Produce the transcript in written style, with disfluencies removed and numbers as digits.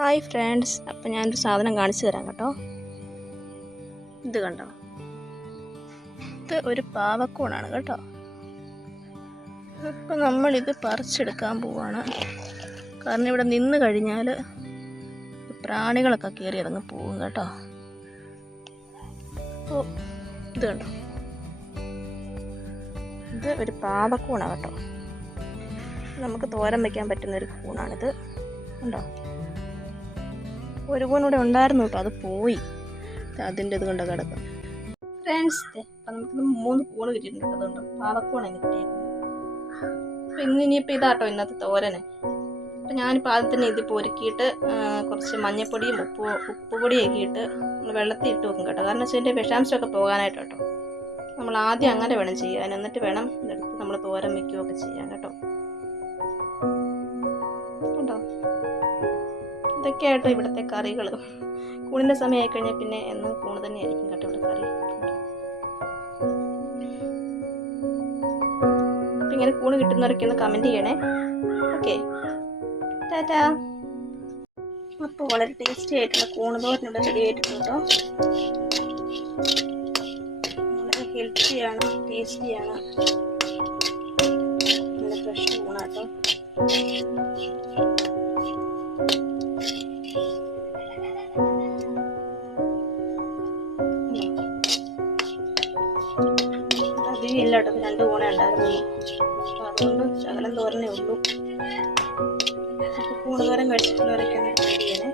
Hi friends, അപ്പം ഞാനൊരു സാധനം കാണിച്ചു തരാം കേട്ടോ. ഇത് കണ്ടോ, ഇത് ഒരു പാവക്കൂണാണ് കേട്ടോ. അപ്പം നമ്മളിത് പറിച്ചെടുക്കാൻ പോവാണ്. കാരണം ഇവിടെ നിന്ന് കഴിഞ്ഞാൽ പ്രാണികളൊക്കെ കയറി അതങ്ങ് പോവും കേട്ടോ. ഓ, ഇത് കണ്ടോ, ഇത് ഒരു പാവക്കൂണാണ് കേട്ടോ. നമുക്ക് തോരൻ വയ്ക്കാൻ പറ്റുന്നൊരു കൂണാണിത്. ഉണ്ടോ, ഒരു കൂണിവിടെ ഉണ്ടായിരുന്നു കേട്ടോ, അത് പോയി. അതിൻ്റെ ഇത് കൊണ്ട് കിടക്കും ഫ്രണ്ട്സ്. അപ്പം നമുക്ക് 3 കൂണ് കിട്ടിയിട്ടുണ്ട്. അതുകൊണ്ട് പാവക്കൂണാണ് കിട്ടിയിരിക്കുന്നത്. അപ്പം ഇനിയിപ്പോൾ ഇതാട്ടോ ഇന്നത്തെ തോരന്. അപ്പം ഞാനിപ്പോൾ ആദ്യം തന്നെ ഇതിപ്പോൾ ഒരുക്കിയിട്ട് കുറച്ച് മഞ്ഞൾപ്പൊടിയും ഉപ്പുപൊടിയൊക്കെ ഇട്ട് നമ്മൾ വെള്ളത്തിൽ ഇട്ട് വെക്കും കേട്ടോ. കാരണം വെച്ചാൽ ഇതിൻ്റെ വിഷാംശമൊക്കെ പോകാനായിട്ട് കേട്ടോ. നമ്മൾ ആദ്യം അങ്ങനെ വേണം ചെയ്യാൻ, എന്നിട്ട് വേണം ഇതെടുത്ത് നമ്മൾ തോരൻ വയ്ക്കുകയൊക്കെ ചെയ്യാൻ കേട്ടോ. കേട്ടോ, ഇതൊക്കെയായിട്ടോ ഇവിടുത്തെ കറികൾ. കൂണിൻ്റെ സമയമായി കഴിഞ്ഞാൽ പിന്നെ എന്നും കൂണ് തന്നെയായിരിക്കും കേട്ടോ ഇവിടെ കറി. അപ്പം ഇങ്ങനെ കൂണ് കിട്ടുന്നവരൊക്കെ ഒന്ന് കമൻറ്റ് ചെയ്യണേ. ഓക്കെ, ടാറ്റാ. അപ്പോൾ വളരെ ടേസ്റ്റി ആയിട്ടുള്ള കൂണ് തോരൻ ഇവിടെ റെഡി ആയിട്ടുണ്ട് കേട്ടോ. വളരെ ഹെൽത്തിയാണ്, ടേസ്റ്റിയാണ്, നല്ല ഫ്രഷ് കൂണാട്ടോ. ഇല്ല കേട്ടോ, 2 കൂണേ ഉണ്ടായിരുന്നു. അപ്പോൾ അതുകൊണ്ട് ശകലം തോരനേ ഉള്ളൂ. അപ്പോൾ കൂണ് തോരൻ കഴിച്ചിട്ടുള്ളവരൊക്കെ ഒന്ന് ട്രൈ ചെയ്യണേ.